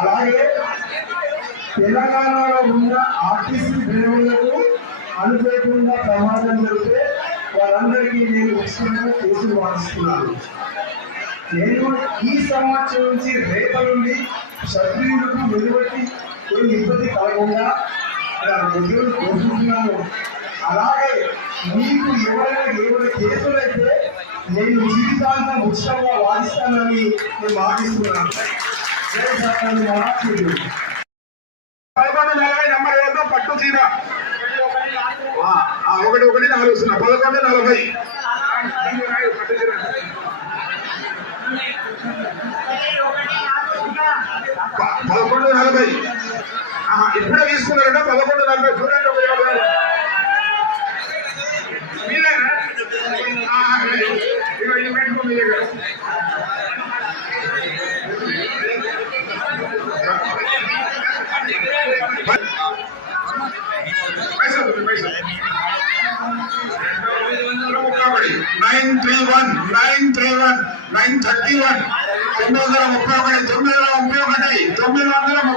అలాగే తెలంగాణలో ఉన్న ఆర్టీసీ డ్రైవర్లకు అనుకోకుండా ప్రమాదం జరిగితే వారందరికీ నేను ఉచితంగా కేసులు వాదిస్తున్నాను. నేను ఈ సంవత్సరం నుంచి రేపటి నుండి సభ్యులకు వెలువట్టి కొన్ని ఇబ్బంది కలగకుండా ఉద్యోగం కోరుకుంటున్నాను. అలాగే మీకు ఎవరైనా కేసులు అయితే నేను జీవితాంతం ఉచితంగా వాదిస్తానని నేను మాటిస్తున్నాను. 11:40 నెంబర్ ఏదో పట్టు చీర 1:40 11:40 11:40 ఇప్పుడే తీసుకున్నారట 11:40 చూడండి. మీరేనా ఇది పెట్టుకో మీ దగ్గర. పైసా 931 931 931 931 931 931